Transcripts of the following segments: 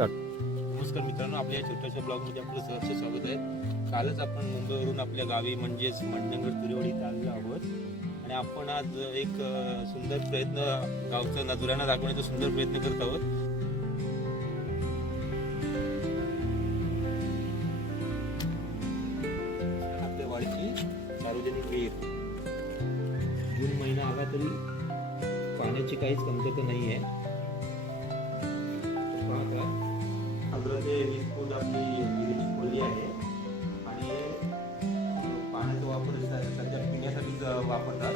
नमस्कार मित्रांनो, आपल्या या छोट्याशा ब्लॉगमध्ये आपलं सहर्ष स्वागत आहे. कालच आपण मुंबईवरून आपल्या गावी म्हणजेच मंडणगड तुरेवाडी इथे आलेलो आहोत आणि आपण आज एक सुंदर प्रयत्न गावचा नजुऱ्यांना दाखवण्याचा सुंदर प्रयत्न करत आहोत. आपल्या वाडीची सार्वजनिक विहीर. जून महिना आला तरी पाण्याची काहीच कमतरता नाही आहे. आपली विहिरीची खोली आहे आणि पाण्याचा वापर सध्या पिण्यासाठीच वापरतात.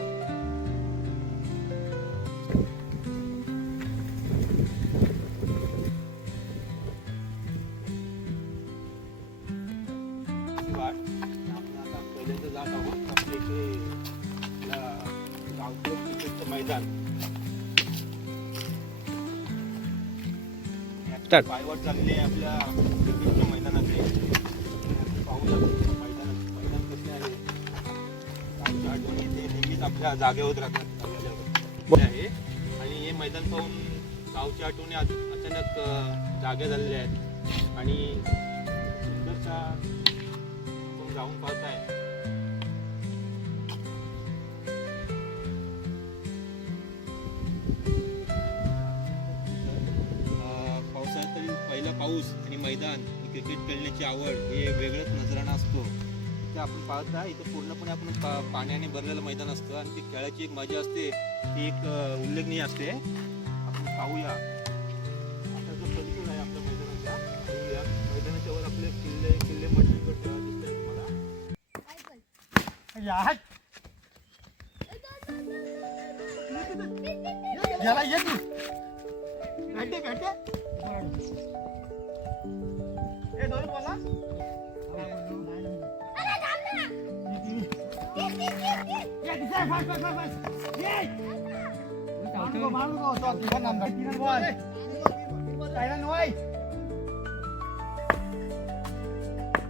आपण आता पहिल्यांदा जात आहोत आपल्या इकडे गावचं क्रिकेटचं मैदान. पायवाट चालली आहे आपल्या क्रिकेटच्या मैदानातले. पाहू मैदान कसे आहे. गावच्या आठवणी ते नेहमीच आपल्या जागेवर राहतात आहे आणि हे मैदान पाहून गावच्या आठवणी अचानक जागे झालेल्या आहेत आणि सुंदरचा तुम्ही जाऊन पाहताय. पहिला पाऊस आणि मैदान, क्रिकेट खेळण्याची आवड हे वेगळंच नजराणा असतो. इथं आपण पाहता इथं पूर्णपणे आपण पाण्याने भरलेलं मैदान असतं आणि ती खेळाची एक मजा असते ती एक उल्लेखनीय असते. आपण पाहूया आता जो परिसर आहे आपल्या मैदानाचा आणि या मैदानाच्या वर आपले किल्ले मंडणगड दिसत आहेत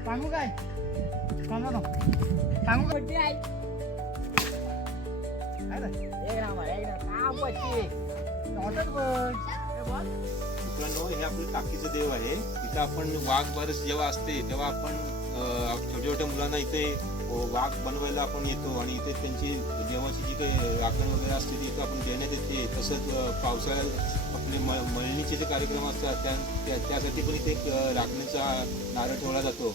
सांगू काय सांगू मित्रांनो, हे आपलं टाकीचं देव आहे. इथं आपण वाघ बारस जेव्हा असते तेव्हा आपण छोट्या छोट्या मुलांना इथे वाघ बनवायला आपण येतो आणि इथे त्यांची देवाची जी काही राखण वगैरे असते ती इथं आपण देण्यात येते. तसंच पावसाळ्यात आपले मळणीचे जे कार्यक्रम असतात त्यासाठी पण इथे एक राखणीचा नारळ ठेवला जातो.